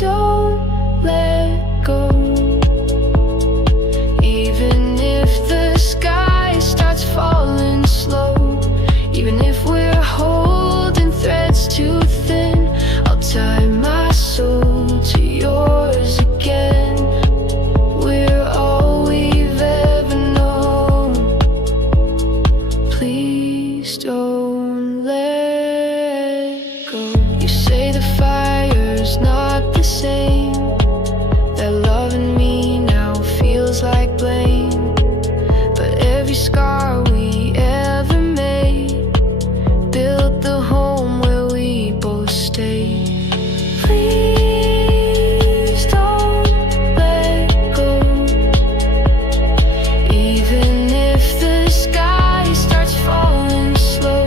don't let go. Even if the sky starts falling slow, even if we're holding threads too thin, I'll tie my soul to yours again. We're all we've ever known. Please don't let go. You say the fire's not the same, that loving me now feels like blame. But every scar we ever made built the home where we both stayed. Please don't let go. Even if the sky starts falling slow,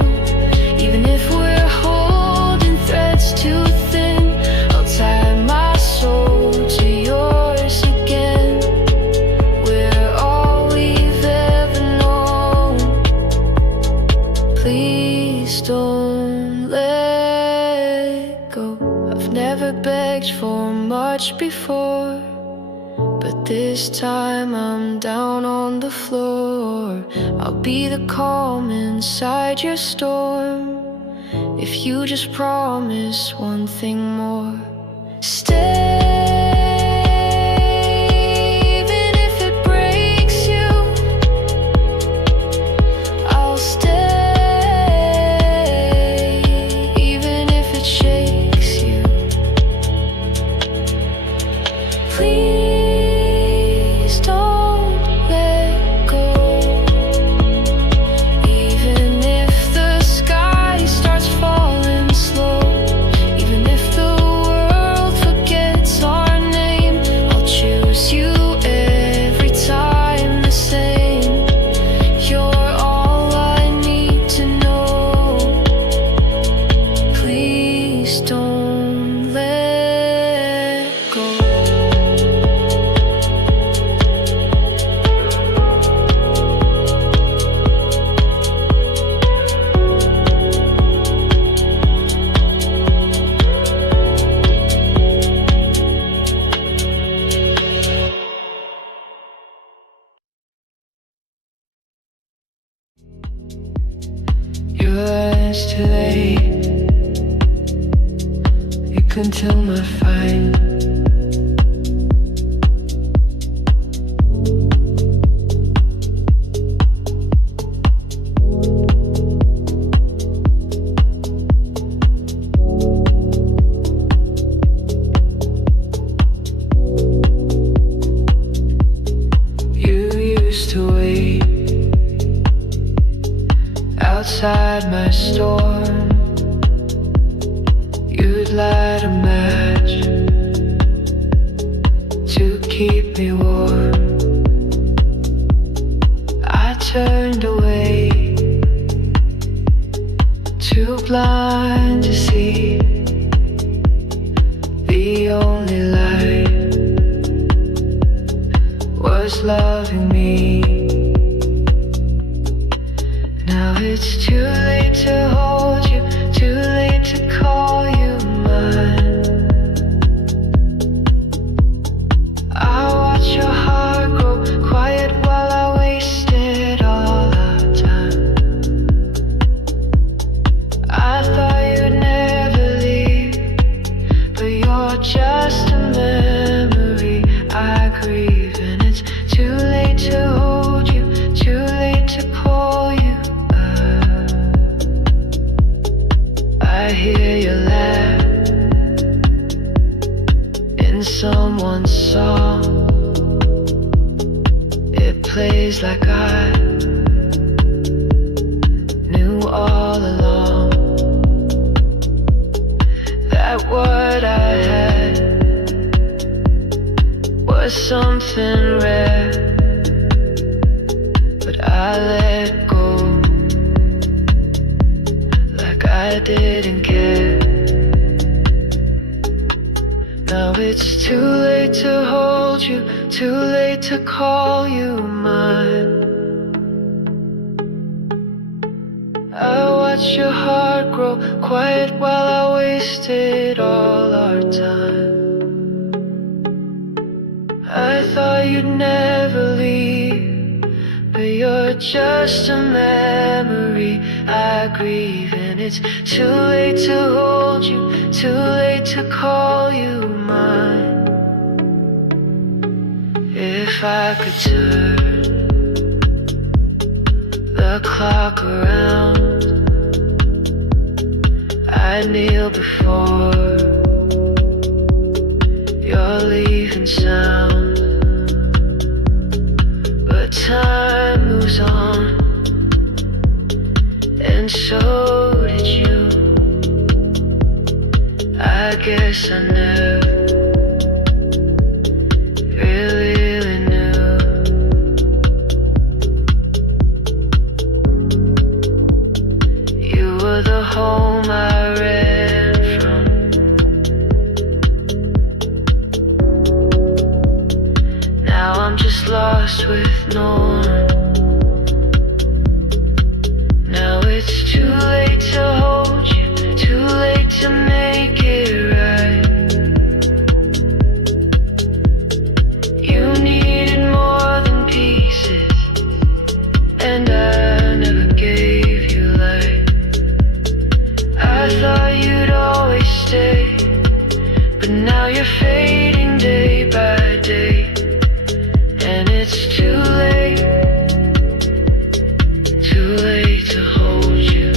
even if we're holding threads too thin, I'll tie my soul to yours again. We're all we've ever known. Please don't let go. I've never begged for much before, but this time I'm down on the floor. I'll be the calm inside your storm, if you just promise one thing more. Stay, even if it breaks you, I'll stay, even if it shakes you. Please don't let go. Even if the sky starts falling slow, even if the world forgets our name, I'll choose you every time the same. You're all I need to know. Please don't let go. It's too late. You can tell my fine. You used to wait outside my storm. You'd light a match to keep me warm. I turned away, too blind to see the only light was loving me. Now it's too late to hold you, too late to call you mine. I watch your heart grow quiet while I wasted all our time. I thought you'd never leave, but you're just a memory I grieve. And it's too late to hold you, too late to call you. I hear you laugh in someone's song. It plays like I knew all along, that what I had was something rare, but I let go like I didn't care. Now it's too late to hold you, too late to call you mine. I watch your heart grow quiet while I wasted all our time. you'd never leave, but you're just a memory I grieve. And it's too late to hold you, too late to call you mine. If I could turn the clock around, I'd kneel before your leaving sound. But time moves on, and so did you. I guess I never really knew. You were the home I ran from. Now I'm just lost with no one. Now it's too late to hold you, too late to make it right. You needed more than pieces, and I never gave you light. I thought you'd always stay, but now you're fading day by day. And it's too late to hold you.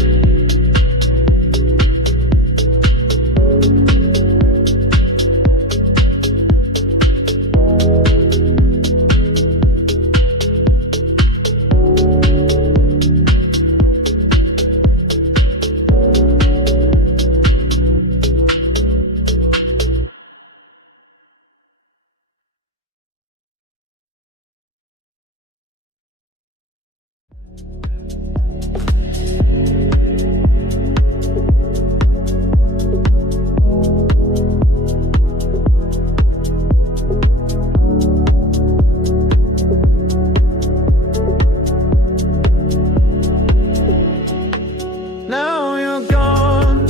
Now you're gone,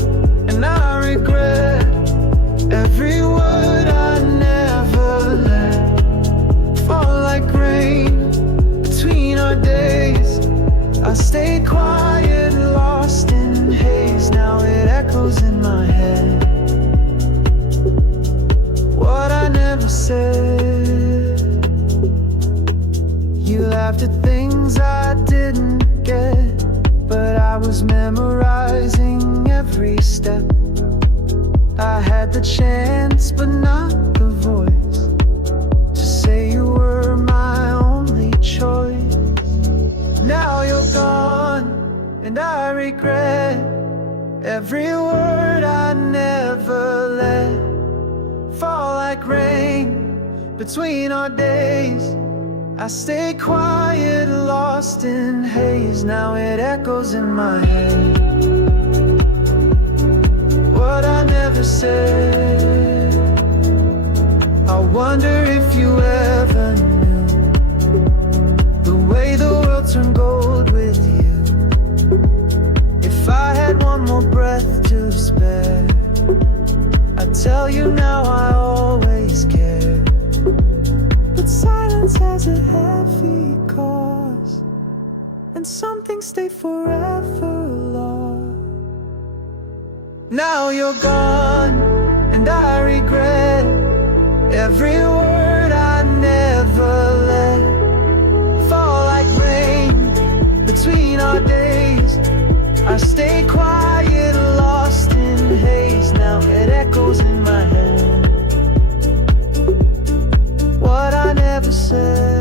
and I regret every word I never let fall like rain between our days. I stayed quiet, lost in haze. Now it echoes in my head. What I never said. You laughed at things I didn't get, but I was memorizing every step. I had the chance, but not the voice to say you were my only choice. Now you're gone, and I regret every word I never let fall like rain between our days. I stay quiet, lost in haze. Now it echoes in my head. What I never said. I wonder if you ever knew the way the world turned gold with you. If I had one more breath to spare, I'd tell you now I always care. But silence has a heavy cost, and some things stay forever lost. Now you're gone, and I regret every word I never let fall like rain between our days. I stay quiet, lost in haze. Now it echoes in my head. What I never said.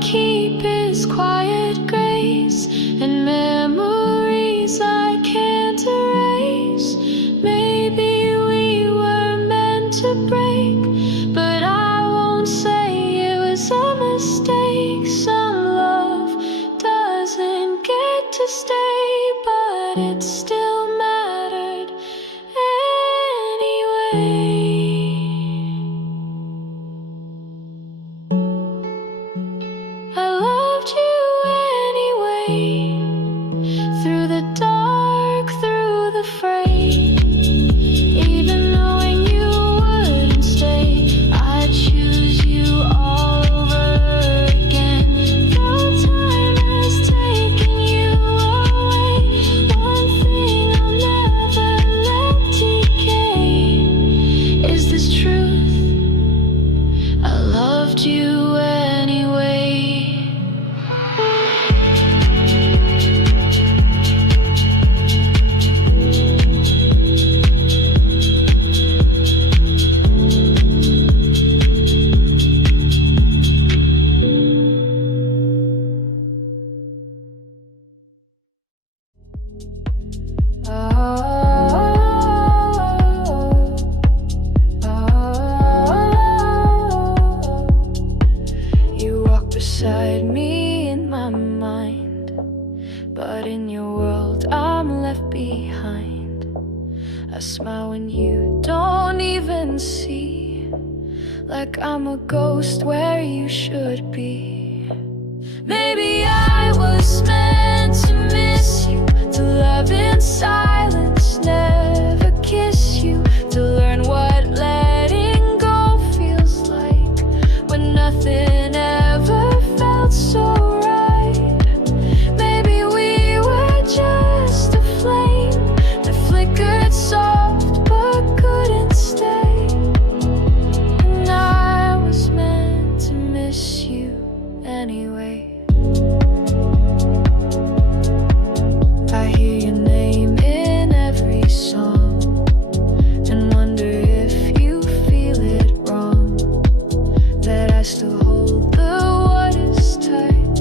keep is quiet grace and memories I can't erase. Maybe we were meant to break, but I won't say it was a mistake. Some love doesn't get to stay, but it still mattered anyway. I loved you anyway, through the dark, through the fray. Even knowing you wouldn't stay, I'd choose you all over again. Though time has taken you away, one thing I'll never let decay is this truth: I loved you anyway. You walk beside me in my mind, but in your world I'm left behind. I smile when you don't even see, like I'm a ghost where you should be. Maybe I was meant to miss you, to love in silence, never kiss you, to learn what letting go feels like, when nothing ever felt so right. Maybe we were just a flame that flickered soft but couldn't stay. And I was meant to miss you anyway. I hear your name in every song and wonder if you feel it wrong, that I still hold the waters tight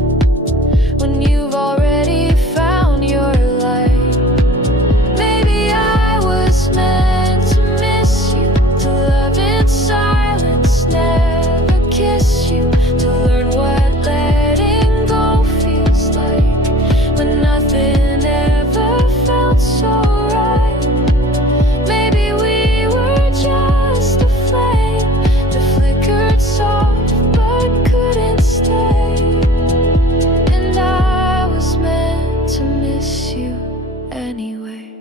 when you've already found your light. Maybe I was meant to miss you, to love in silence, never kiss you, to learn what letting go feels like, when nothing ever felt so right. Maybe we were just a flame that flickered soft but couldn't stay. And I was meant to miss you anyway.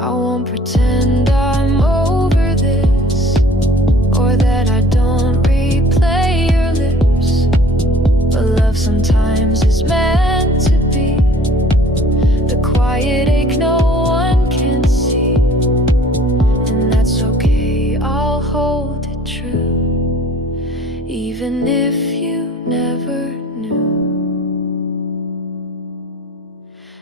I won't pretend I'm over this, or that I don't replay your lips, but love sometimes is meant to be the quiet ache no one can see. And that's okay, I'll hold it true, even if you never knew.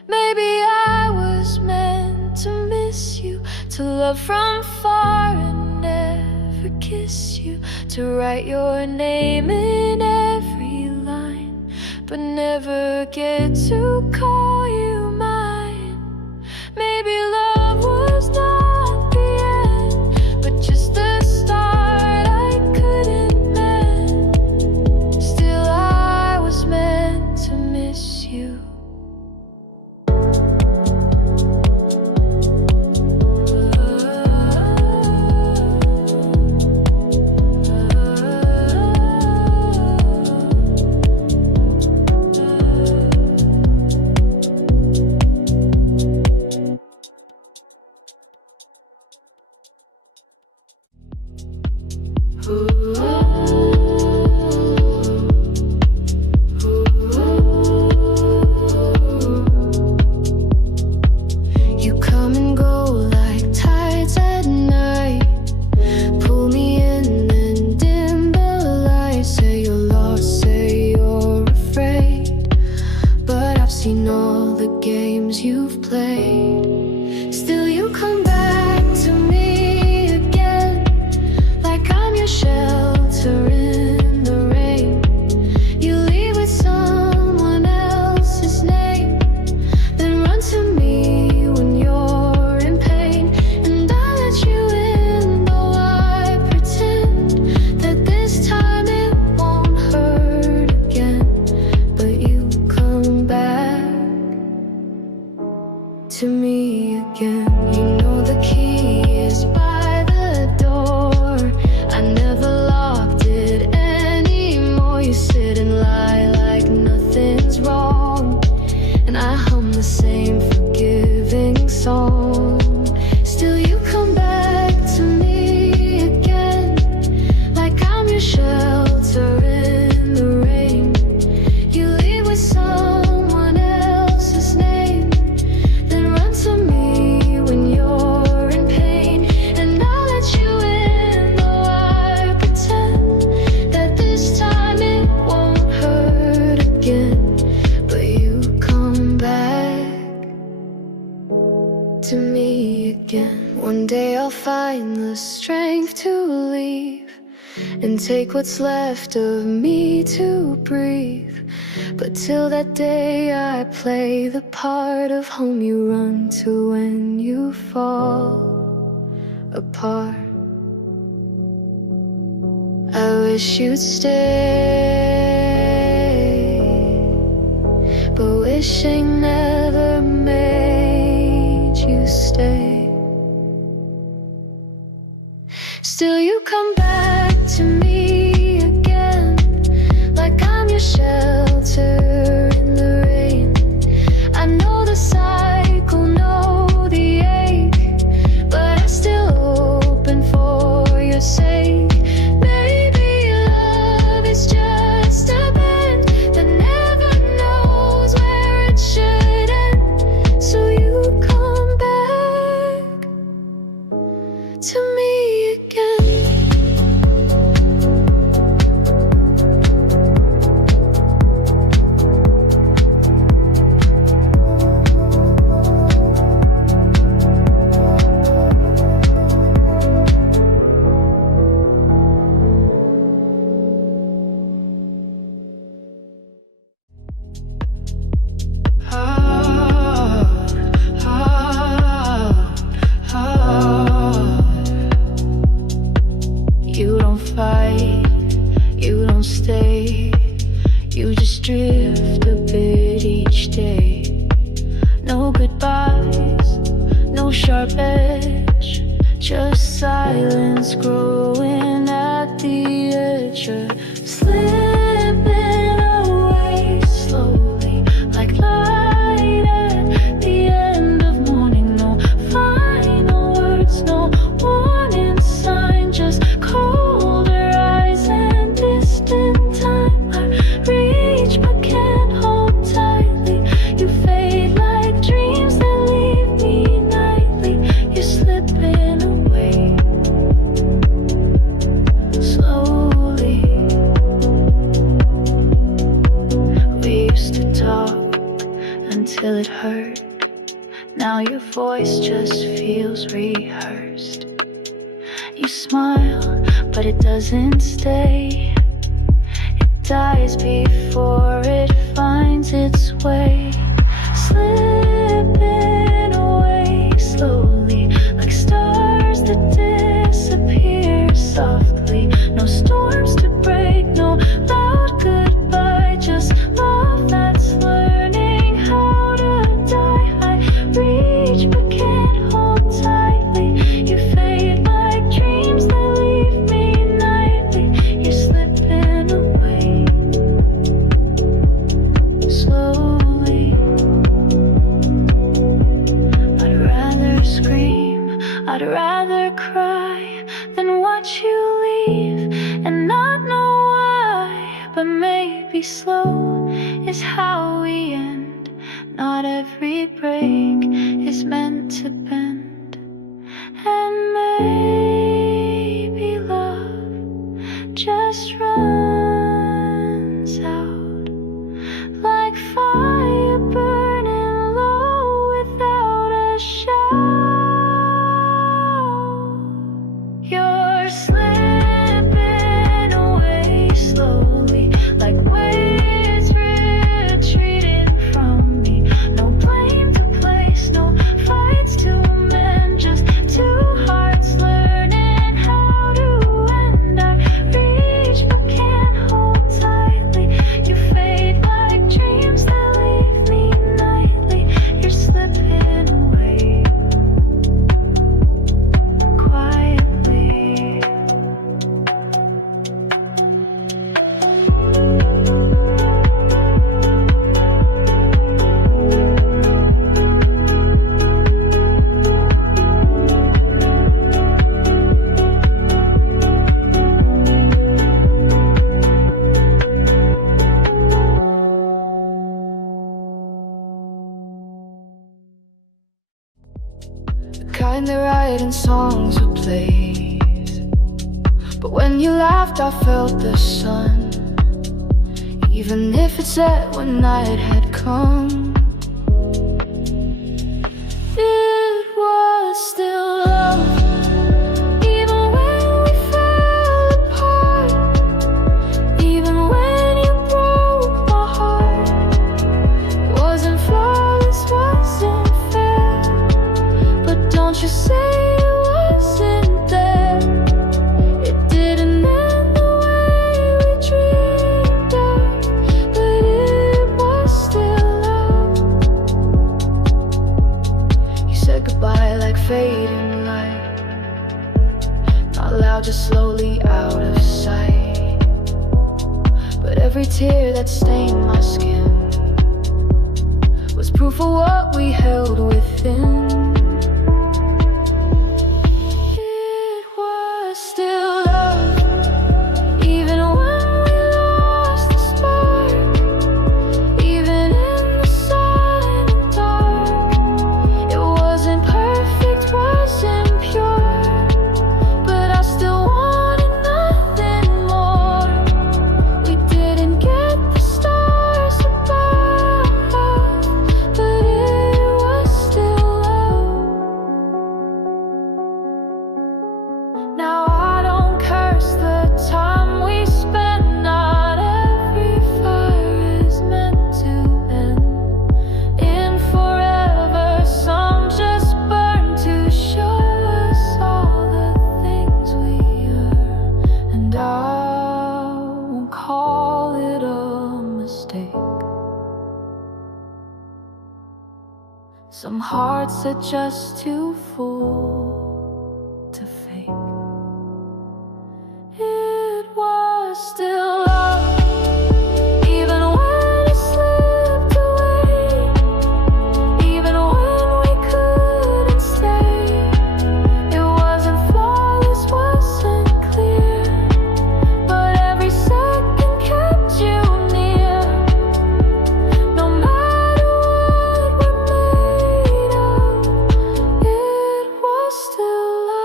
Maybe I was meant to miss you, to love from far and never kiss you, to write your name in every line, but never get to call you mine. Maybe love was not the end, but just the start I couldn't mend. Still I was meant to miss you. You come and go like tides at night, pull me in and dim the lights. Say you're lost, say you're afraid, but I've seen all the games you've played. Still you come back to me again, like I'm your shelter. I'll find the strength to leave and take what's left of me to breathe. But till that day I play the part of home you run to when you fall apart. I wish you'd stay, but wishing never made you stay. Still you come back to me again, like I'm your shelter in the rain. I know the cycle, know the ache, but I still open for your sake. Maybe love is just a bend that never knows where it should end. So you come back to me again. You don't fight, you don't stay, you just drift a bit each day. No goodbyes, no sharp edge, just silence growing at the edge. You're slipping away slowly, like light at the end of morning. No final words, no warning sign, just colder eyes and distant time. I reach but can't hold tightly. You fade like dreams that leave me nightly. You're slipping away slowly. We used to talk until it hurt. Now your voice just feels rehearsed. You smile, but it doesn't stay. It dies before it finds its way. Slipping away slowly, like stars that disappear softly. No storms to break, no loud goodbye, just love that's learning how to die. I reach but can't hold tightly. You fade like dreams that leave me nightly. You're slipping away slowly. I'd rather scream, I'd rather cry than watch you leave and not know why. But maybe slow is how we end. Not every break is meant to bend. And maybe love just runs out, like fire burning low without a shout. You're slipping away slowly, like waves retreating from me. No blame to place, no fights to mend, just two hearts learning how to end. I reach but can't hold tightly. You fade like dreams that leave me nightly. You're slipping away quietly. The kind that write in songs were played, but when you laughed I felt the sun. Even if it said when night had come, it was still love. every tear that stained my skin was proof of what we held within. It was still love, even when we lost the spark, even in the silent dark. It wasn't perfect, wasn't pure, but I still wanted nothing more. We didn't get the stars above, but it was still love. Now I don't curse the time we spent. Not every fire is meant to end in forever. Some just burn to show us all the things we are. And I won't call it a mistake. Some hearts are just too full to fake. It was still love, even when it slipped away, even when we couldn't stay. It wasn't flawless, wasn't clear, but every second kept you near. No matter what we're made of, it was still love.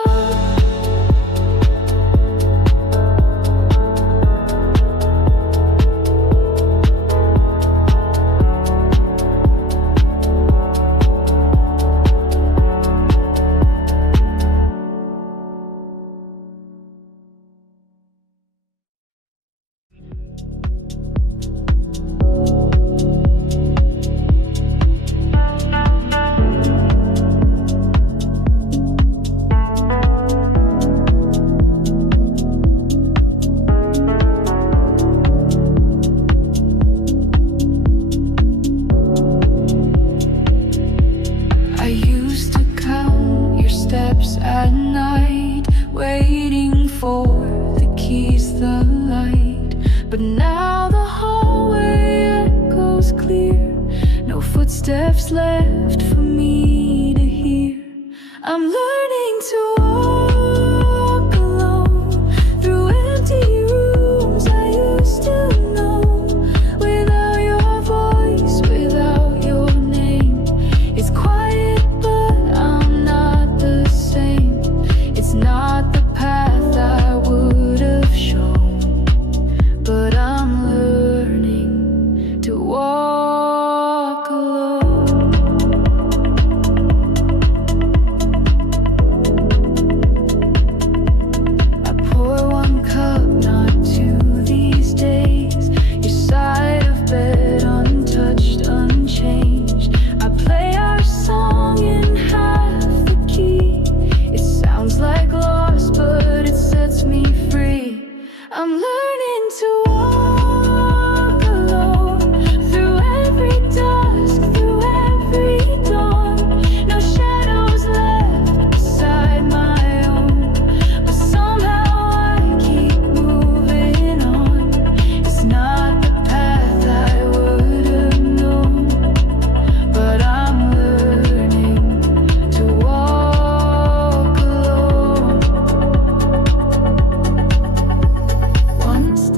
I used to count your steps at night, waiting for the keys, the light. But now the hallway echoes clear, no footsteps left for me to hear. I'm learning to walk alone through empty rooms I used to know. Without your voice, without your name, it's quiet, but I'm not the same. It's not the path I would have shown, but I'm learning to walk alone. I pour one cup, not two these days. Your side of bed untouched, unchanged. I play our song in half the key. It sounds like loss, but it sets me free. I'm learning to walk alone through every dusk, through every dawn. No shadows left beside my own, but somehow I keep moving on. It's not the path I would have known, but I'm learning to walk alone. Once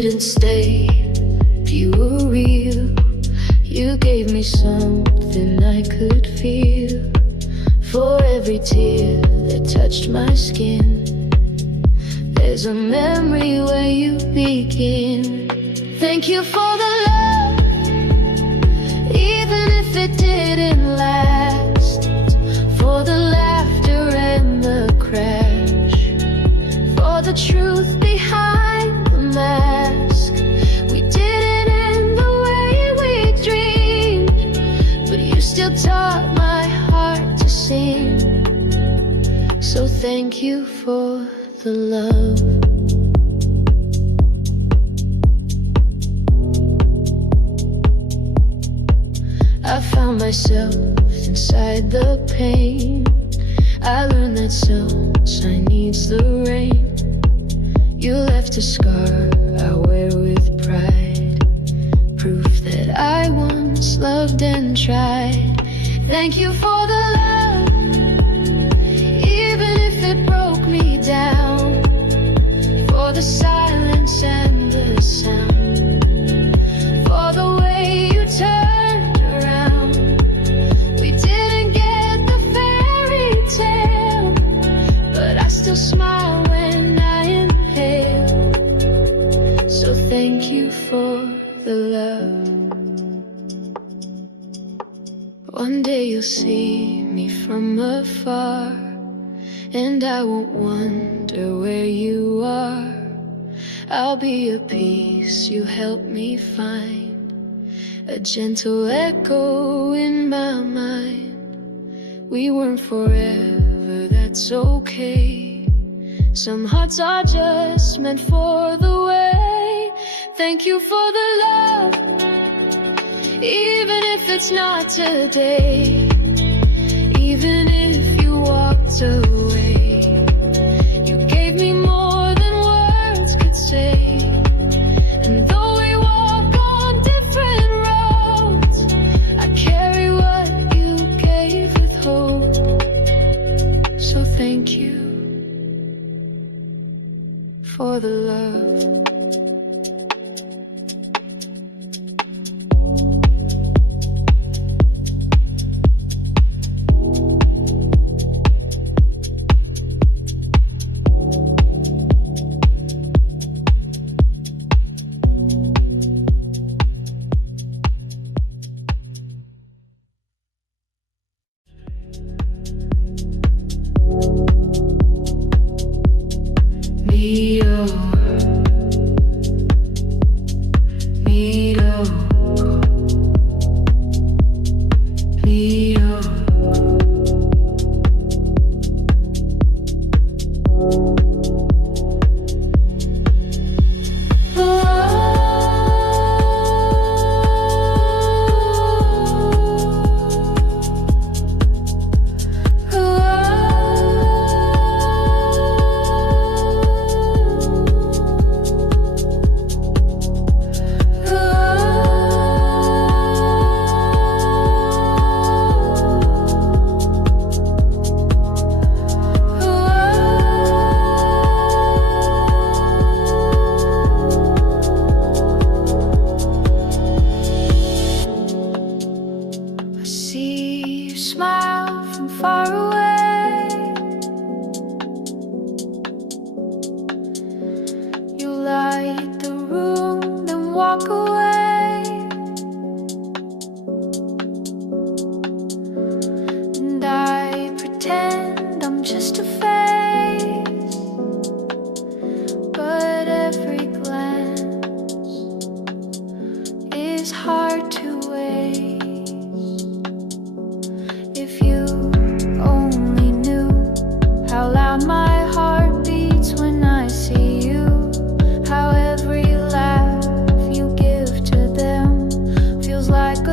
didn't stay, you were real. You gave me something I could feel. For every tear that touched my skin, there's a memory where you begin. Thank you for the love, even if it didn't last. For the laughter and the crash, for the truth behind the mask. We didn't end the way we dreamed, but you still taught my heart to sing. So thank you for the love. I found myself inside the pain. I learned that sunshine needs the rain. You left a scar I wear with pride, proof that I once loved and tried. Thank you for the love, even if it broke me down. For the silence and the sound, for the way you turned around. We didn't get the fairy tale, but I still smile when I inhale. So thank you for the love. One day you'll see me from afar, and I won't wonder where you are. I'll be a piece you help me find, a gentle echo in my mind. We weren't forever, that's okay. Some hearts are just meant for the way. Thank you for the love, even if it's not today. Even if you walked away, you gave me more than words could say. And though we walk on different roads, I carry what you gave with hope. So thank you for the love.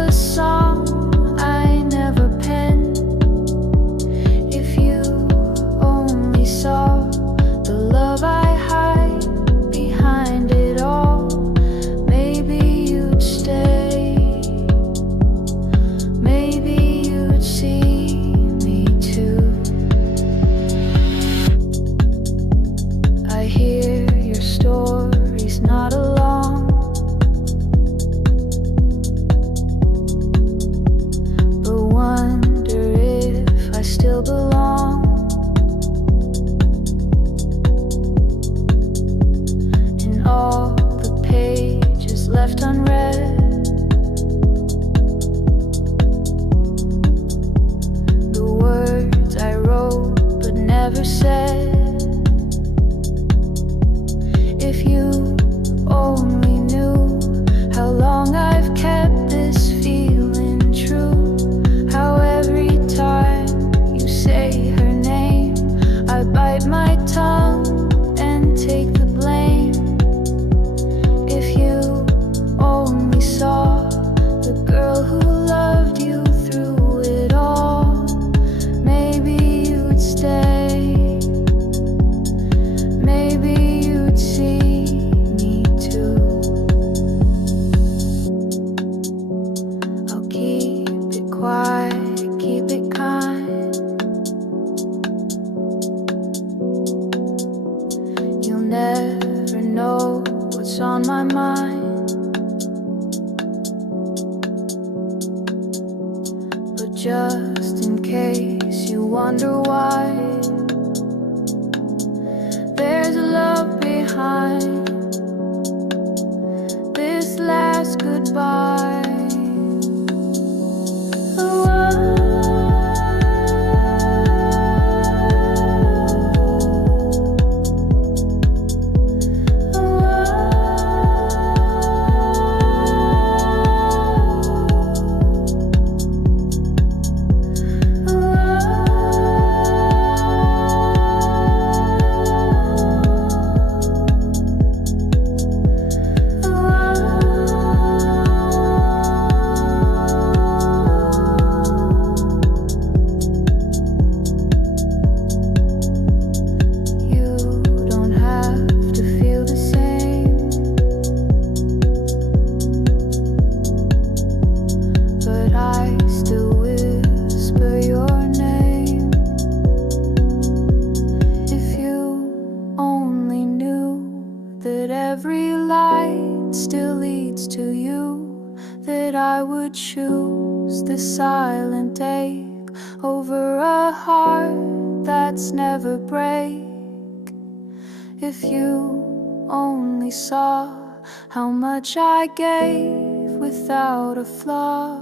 Song I never penned. If you just in case you wonder why. There's a love behind this last goodbye. Every light still leads to you, that I would choose the silent ache over a heart that's never break. If you only saw how much I gave without a flaw,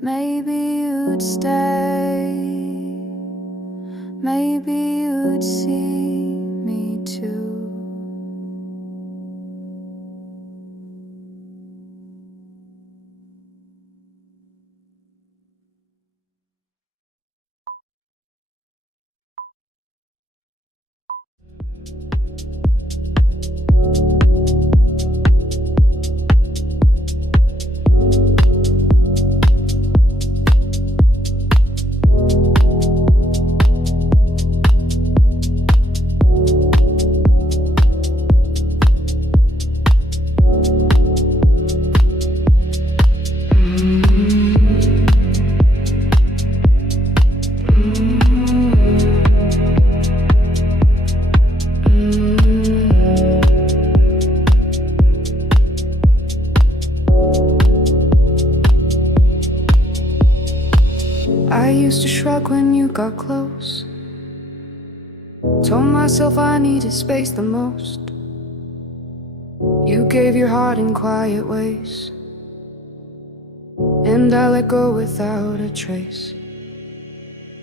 maybe you'd stay, maybe you'd see me too. I used to shrug when you got close, told myself I needed space the most. You gave your heart in quiet ways, and I let go without a trace.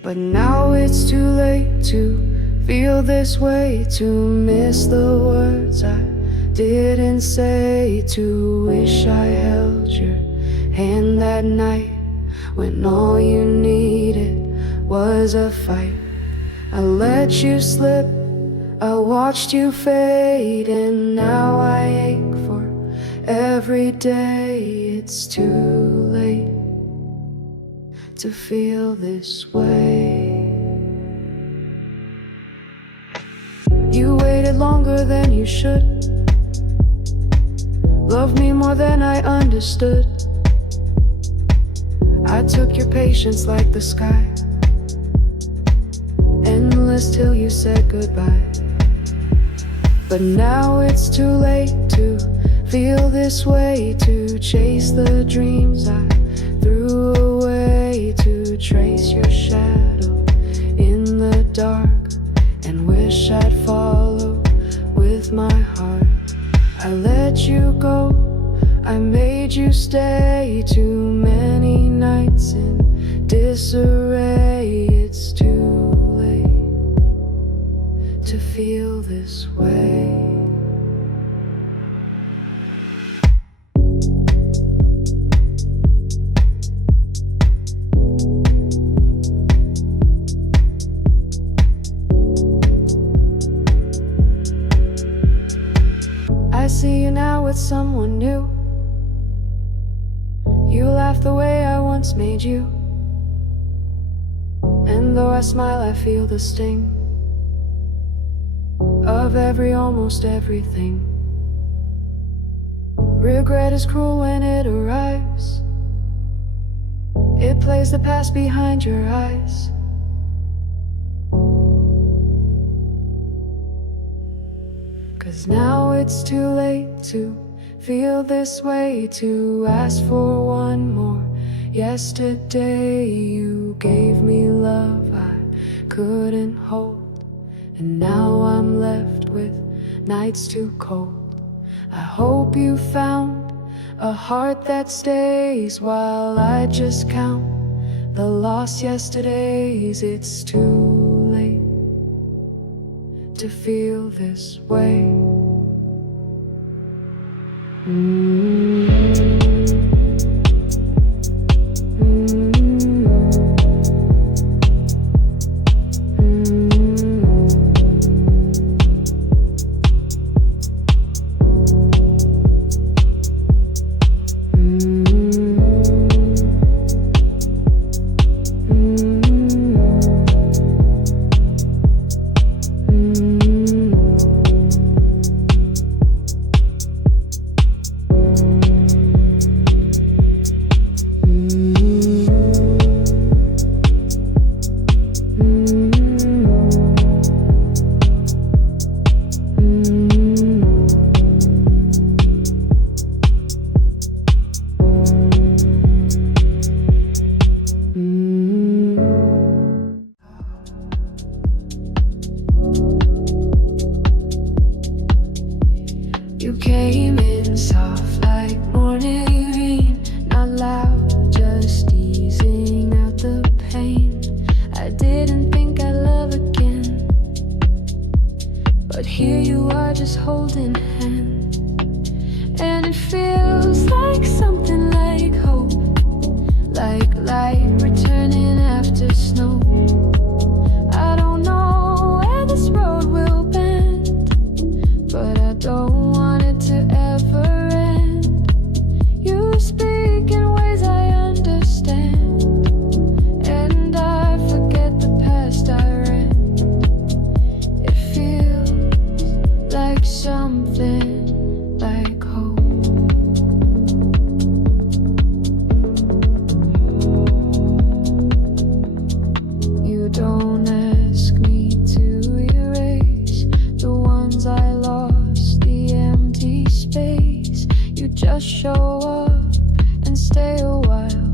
But now it's too late to feel this way, to miss the words I didn't say, to wish I held your hand that night when all you needed was a fight. I let you slip, I watched you fade, and now I ache for every day. It's too late to feel this way. You waited longer than you should, loved me more than I understood. I took your patience like the sky, endless till you said goodbye. But now it's too late to feel this way, to chase the dreams I threw away, to trace your shadow in the dark and wish I'd follow with my heart. I let you go, I made you stay, too many nights in disarray. It's too late to feel this way. I see you now with someone new. You laugh the way I once made you, and though I smile I feel the sting of almost everything. Regret is cruel when it arrives, it plays the past behind your eyes. Cause now it's too late to feel this way, to ask for one more Yesterday you gave me love I couldn't hold, and now I'm left with nights too cold. I hope you found a heart that stays while I just count the lost yesterdays. It's too late to feel this way. You came in soft like morning rain, not loud, just easing out the pain. I didn't think I'd love again, but here you are just holding hands. And it feels like something like hope, like light returning after snow. I don't know where this road will bend, but I don't want it to ever end. You speak in ways I understand, and I forget the past I ran. It feels like something like hope. You don't ask me to erase the ones I lost, the empty space. You just show up and stay a while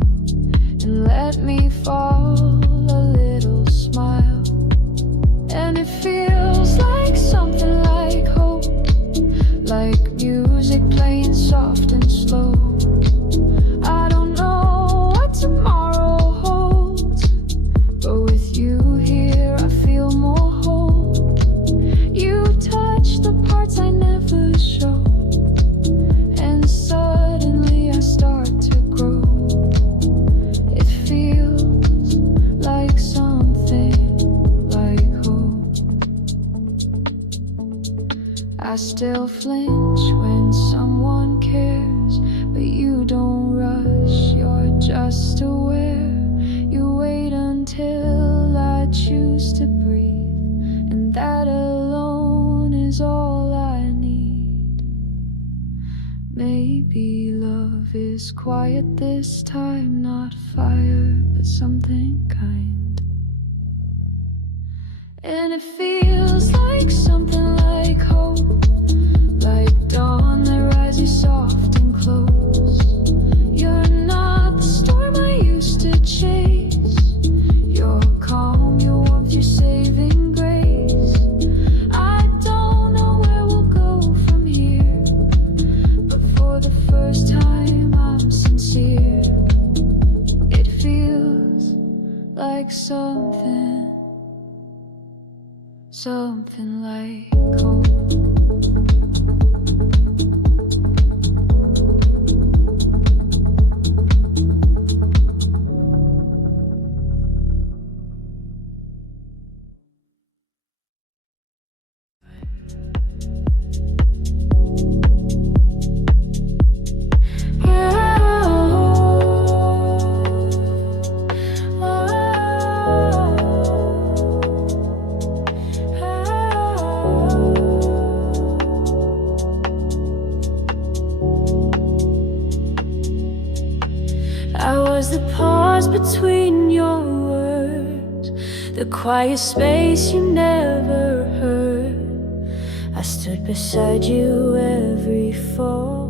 and let me fall a little smile. And it feels like something like hope, like music playing soft and slow. I don't know what tomorrow holds, but with you here I feel more whole. You touch the parts I never show, and suddenly I start to grow. It feels like something like hope. I still flinch when someone cares, but you don't rush, you're just aware. You wait until I choose to breathe, and that alone is all I need. Maybe love is quiet this time, not fire, but something kind. And it feels like something like hope, like dawn that rises soft and close. You're not the storm I used to chase. You're calm, your warmth, your saving grace. I don't know where we'll go from here, but for the first time I'm sincere. It feels like something like hope. I was the pause between your words, the quiet space you never heard. I stood beside you every fall,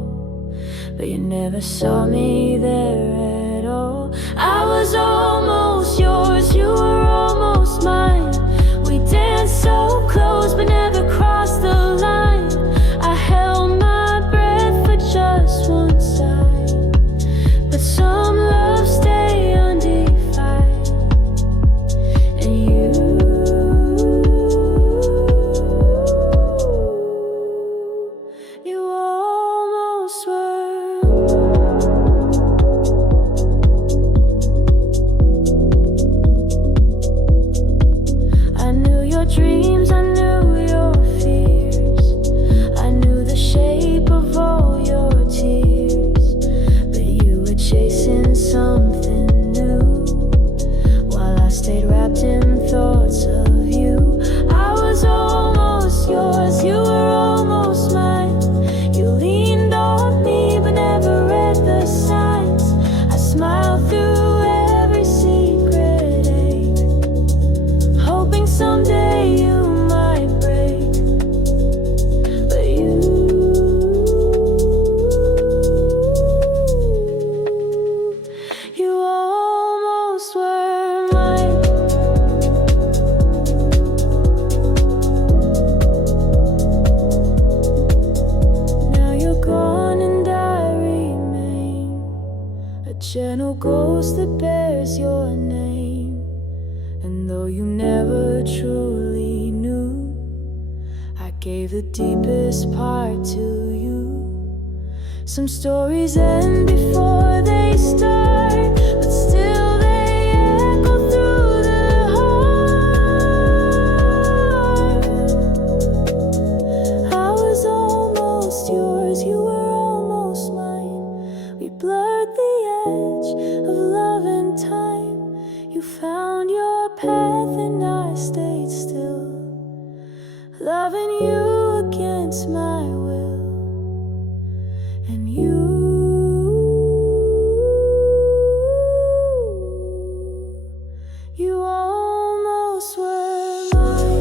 but you never saw me there at all. I was almost yours, you were almost mine. We danced so close but never crossed the line. I held my breath for just one sigh, but some love stay undefined. And you almost were. I knew your dreams, I knew your fears, I knew the shape of all your tears, but you were chasing something new, while I stayed wrapped in thoughts of you. I was almost yours, you were almost mine. You leaned on me but never read the signs. I smiled through every secret ache, hoping someday you might break. But you almost were mine. Now you're gone and I remain a gentle ghost that bears your name. And though you never truly knew, I gave the deepest part to you. Some stories end before they start, but still they echo through the heart. I was almost yours, you were almost mine. We blurred the edge of love and time. You found your path and I stayed still, loving you against my will. And you almost were mine.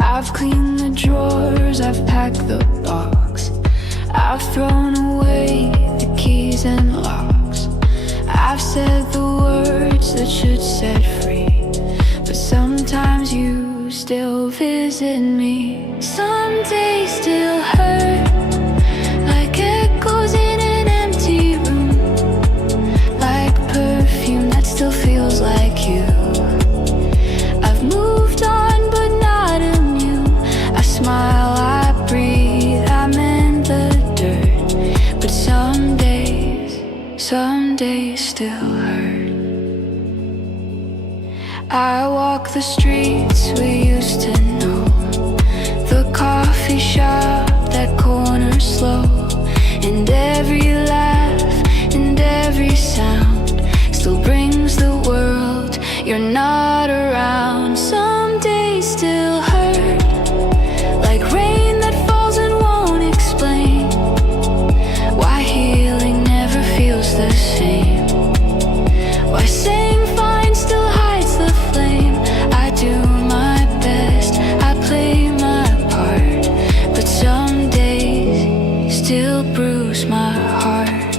I've cleaned the drawers, I've packed the box, I've thrown away the keys and locks. I've said the words that should set free, but sometimes you still visit me. Some days still hurt, like echoes in an empty room, like perfume that still feels like you. I've moved on but not immune. I smile, I breathe, I'm in the dirt, but some days still hurt. I walk the streets we used to know, the coffee shop, that corner slow, and every laugh and every sound still brings the world. You're not around. Some days still hurt, like rain that falls and won't explain why healing never feels the same, why saying fine still hides the flame. I do my best, I play my part, but some days still bruise my heart.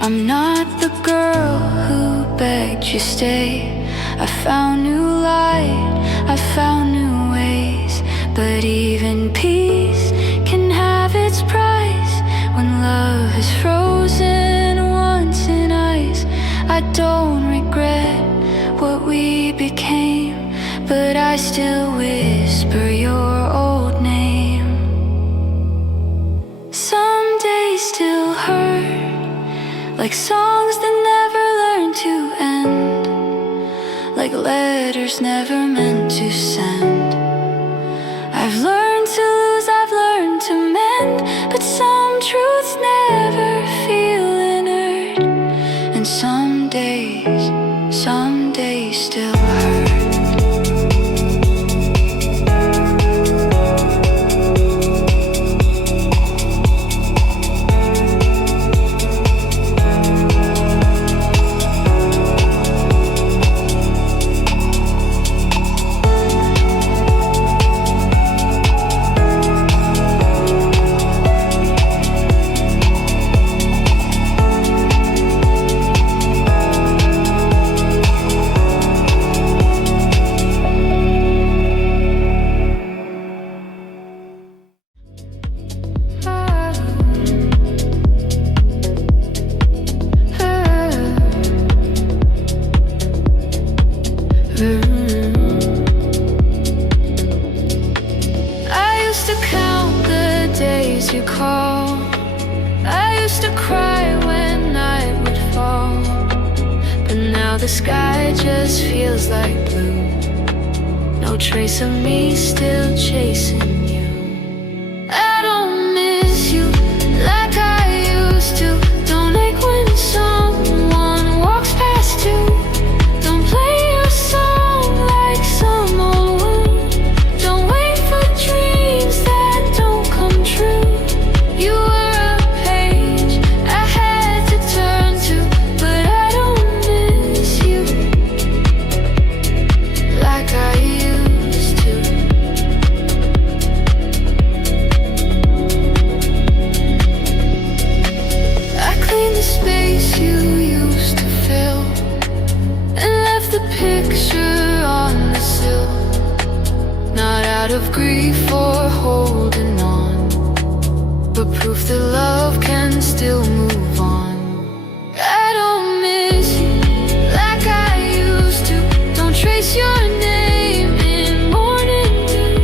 I'm not the girl who begged you stay. I found new light, I found new ways, but even peace can have its price. When love is frozen once in ice, I don't regret what we became, but I still whisper your old name. Some days still hurt, like songs that never learn to end, like letters never meant to send. I've learned to lose, I've learned to mend, but some truths never feel inert, and some days still hurt. days you call. I used to cry when night would fall, but now the sky just feels like blue. No trace of me still chasing you. I don't miss you like I used to. Don't ache when someone walks past you. Don't play your song like some old one. Don't wait for dreams that don't come true. You were a page I had to turn to, but I don't miss you like I used to. I cleaned the space you used to fill and left the picture on the sill. Not out of grief or holding on, but proof that love can still move on. I don't miss you like I used to. Don't trace your name in morning dew.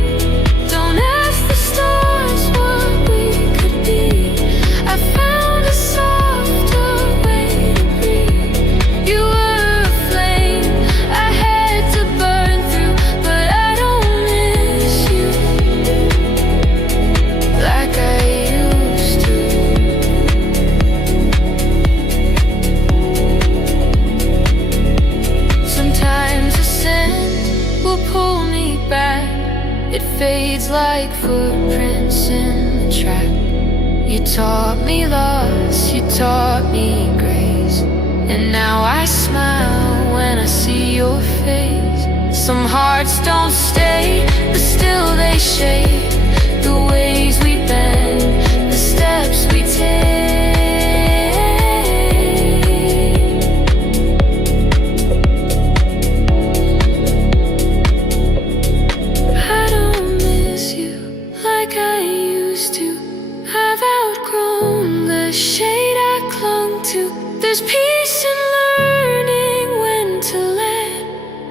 Don't ask the stars what we could be. I found a softer way to breathe. You were a flame I had to burn through, but I don't miss you like I used to. Sometimes the scent will pull me back. It fades like footprints in the track. You taught me loss, you taught me grace, and now I smile when I see your face. Some hearts don't stay, but still they shape the ways we bend, the steps we take. I don't miss you like I used to. I've outgrown the shade I clung to. There's peace in learning when to let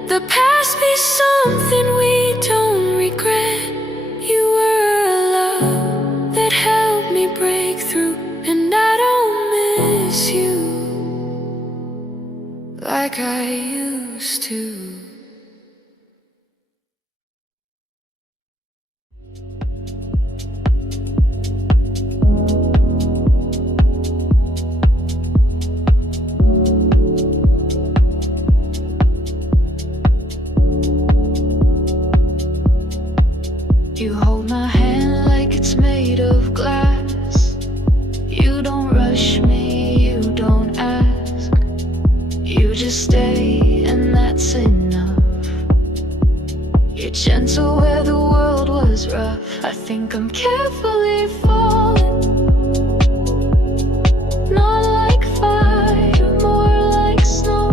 the past be something we don't regret. You were a love that helped me break through, and I don't miss you like I used to. You hold my hand like it's made of glass. You don't rush me, you don't ask. You just stay, and that's enough. You're gentle where the world was rough. I think I'm carefully falling. Not like fire, more like snow.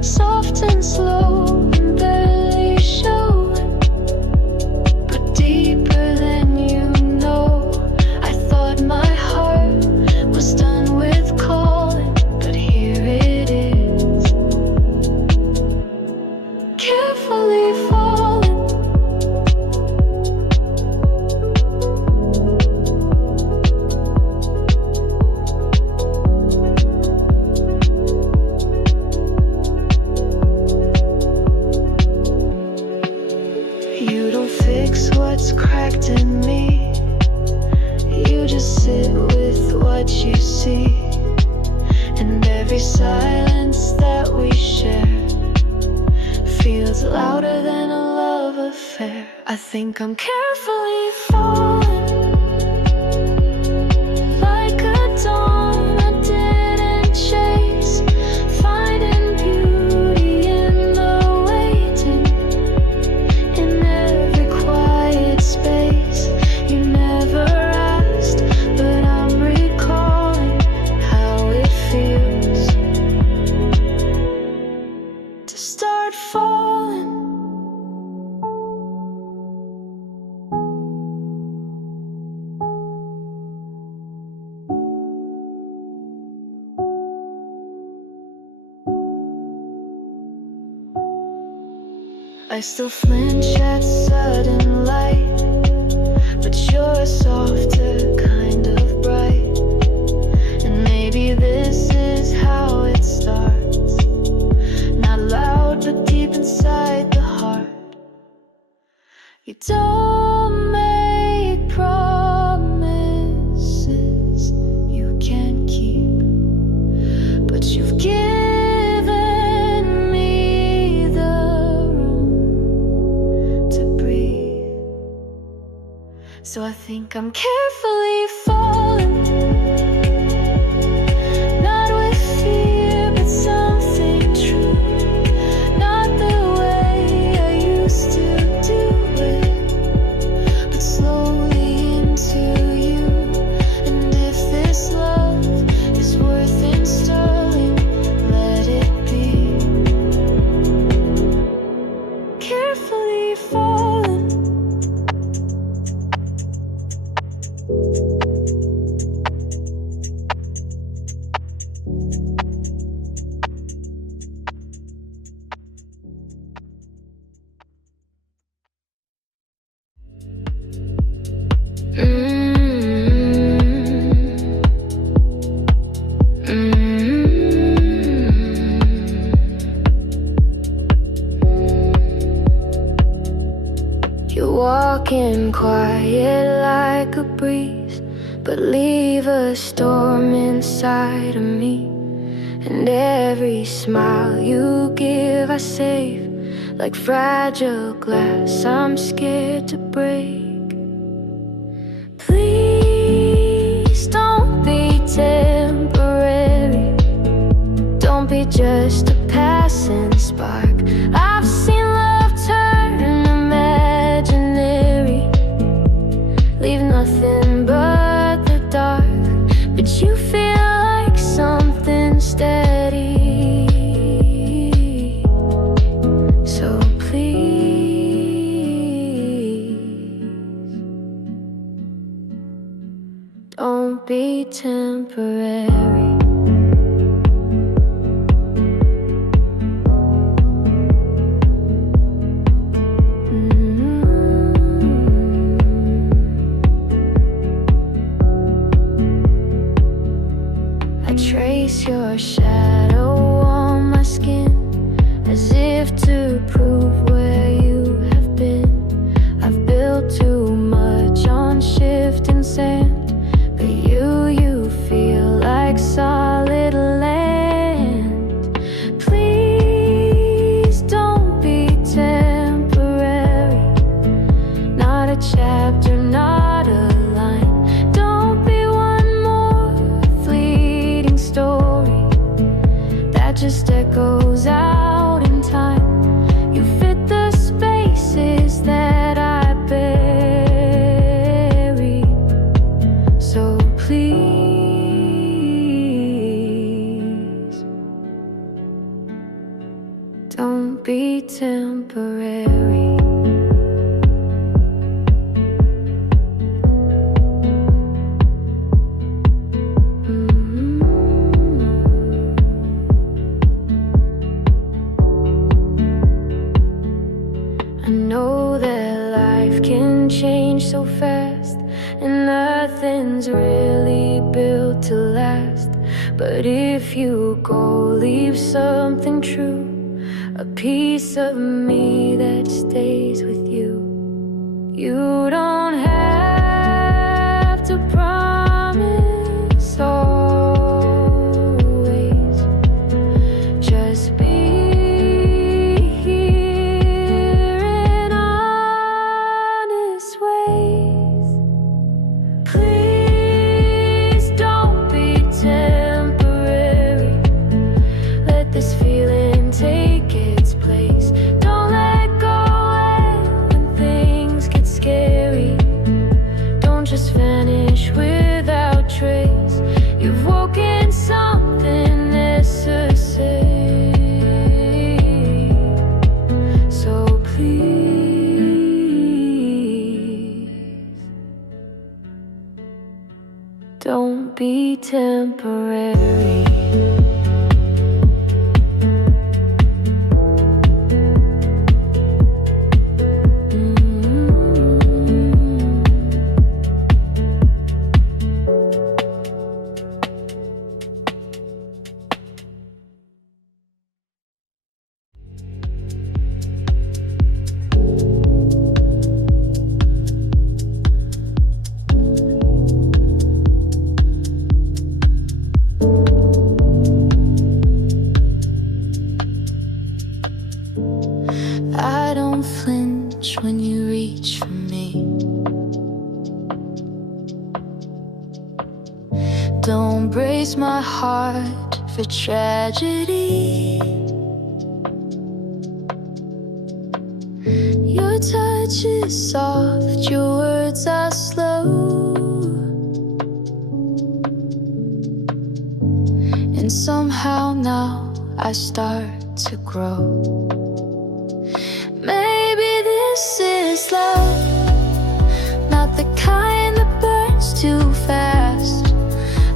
Soft and slow and barely showing, but deeper than you know. I thought my heart was done with calling, but here it is, carefully falling. You don't fix what's cracked in me. You just sit with what you see, and every silence that we share feels louder than a love affair. I think I'm carefully falling, like a dawn I didn't chase, finding beauty in the waiting, in every quiet space. You never asked, but I'm recalling how it feels to start falling. I still flinch at sudden light, but you're a softer So I think I'm carefully falling. Not with fear, but something true. Not the way I used to do it, but slowly into you. And if this love is worth installing, let it be. Carefully falling. You're walking quiet like a breeze, but leave a storm inside of me. And every smile you give I save, like fragile glass I'm scared to break. Please don't be temporary, don't be just a passing spark. I've seen love turn imaginary, leave nothing but the dark. But you feel like something steady, so please don't be temporary. Trace your shadow on my skin, as if to prove where you have been. I've built too much on shifting sand, but you feel like solid land. Please don't be temporary, not a chapter, not a line. Don't be one more fleeting story that just echoes out in time. You fit the spaces that I bury, so please don't be temporary. I know that life can change so fast, and nothing's really built to last. But if you go, leave something true, a piece of me that stays with you. You don't have to promise always, just be here in honest ways. Please don't be temporary, let this feeling take its place. Don't let go when things get scary. Don't just vanish without trace. You've woken something necessary, so please don't be temporary. don't brace my heart for tragedy. Your touch is soft, your words are slow, and somehow now I start to grow. Maybe this is love, not the kind that burns too fast,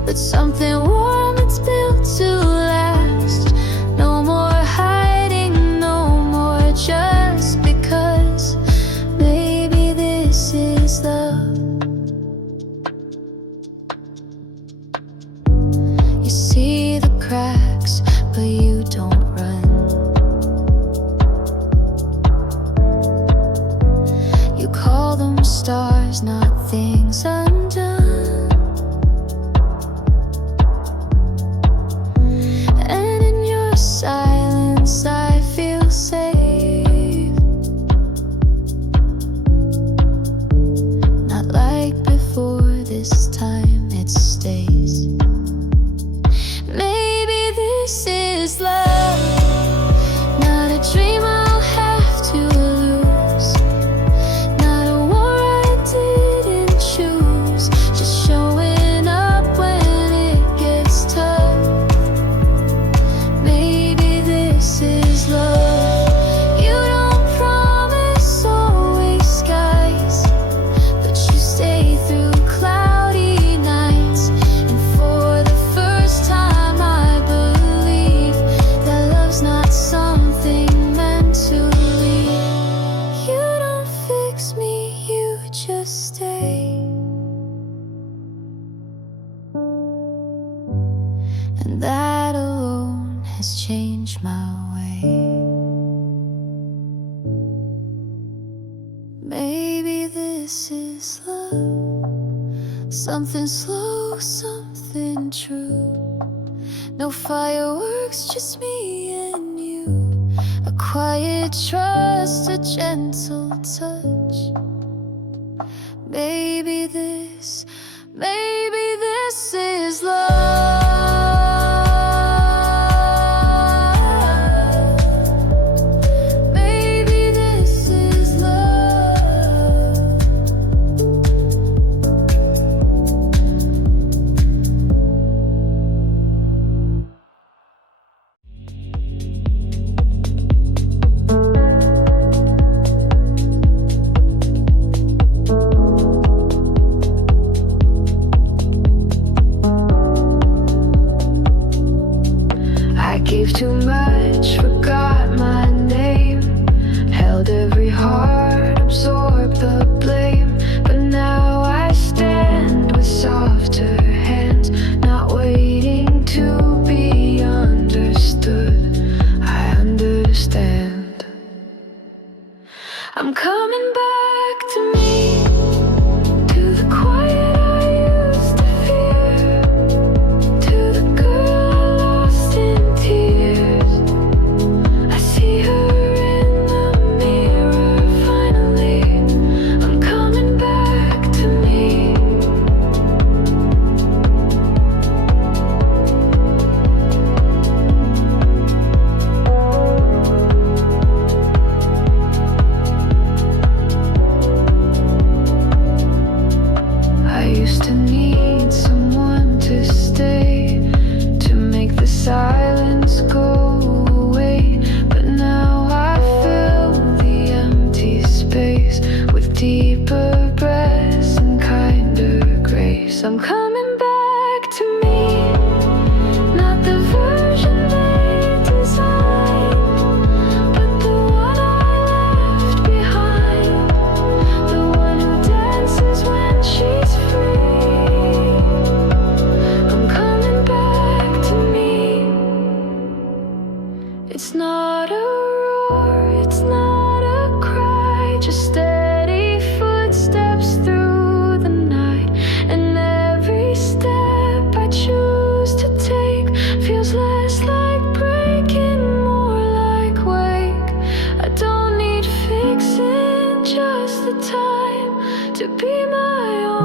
but something warm that's built to last. No more hiding, no more just because. Maybe this is love. You see the cracks, but you don't run. You call them stars, not things undone. And in your silence I feel safe, not like before, this time it stays. Maybe this is love, not a dream I'll have to lose, not a war I didn't choose, just showing up when it gets tough. Maybe this is love. You don't promise always skies, but you stay through cloudy nights. And for the first time I believe that love's not something meant to leave. You don't fix me, you just stay. And that alone has changed my way. Maybe this is love, something slow, something true. No fireworks, just me and you. A quiet trust, a gentle touch. Maybe this is love. Maybe this is love. I gave too much, forgot my name, held every heart, absorbed the blame. But now I stand with softer hands, not waiting to be understood. I understand. I'm coming back to me, to the quiet I used to fear, to the girl I lost in tears. I see her in the mirror finally. I'm coming back to me. I used to need someone to stay, to make the silence go away. But now I fill the empty space with deeper breaths and kinder grace. I'm coming back to me, not the version they designed, but the one I left behind, the one who dances when she's free. I'm coming back to me. It's not a roar, it's not a cry, just steady footsteps through the night. And every step I choose to take feels less like breaking, more like wake. I don't need fixing, just the time to be my own.